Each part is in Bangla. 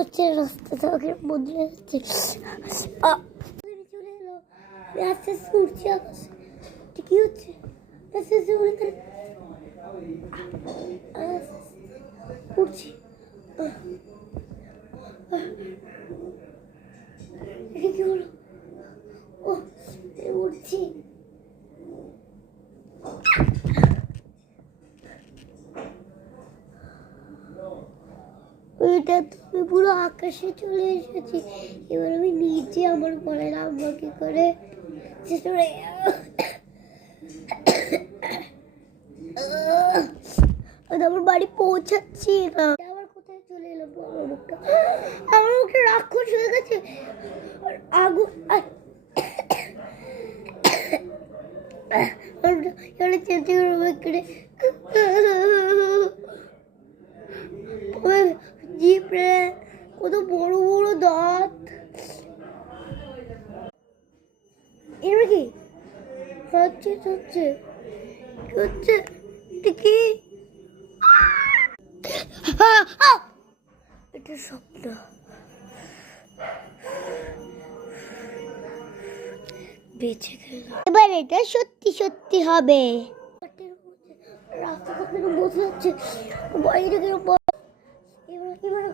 হচ্ছে রাস্তা থেকে বদলে যাচ্ছে। চলে এলো আস্তে আস্তে উঠছে আকাশে। কি হচ্ছে আস্তে আস্তে উঠছি। কি হলো? ও উঠছি। ওইটা তো আমি পুরো আকাশে চলে এসেছি। এবার আমি নিচে আমার পরে নামবো কি করে? আমার বাড়ি পৌঁছাচ্ছি না। আবার কোথায় চলে এলো আমার মুখটা? আমার মুখটা রাক্ষস হয়ে গেছে। আগুন চেঁচে করে জিপরে কত বড় বড় দাঁত। এবার কি হচ্ছে হচ্ছে হচ্ছে কি? এটা স্বপ্ন। বেঁচে গেলাম। এবার এটা সত্যি সত্যি হবে। রাস্তা থেকে বসে যাচ্ছে বাইরে গেল। এবার এবার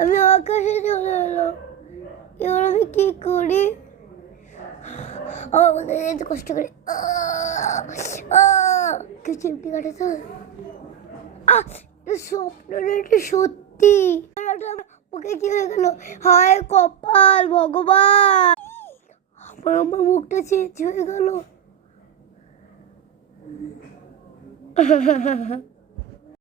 আমি আকাশে চলে এলাম। এবার আমি কি করি? এত কষ্ট করে কেউ চিমটি কাটে তো। স্বপ্নটা এটা সত্যি। ওকে কি হয়ে গেল? হায় কপাল ভগবান, আমার মুখটা চেঞ্জ হয়ে গেল।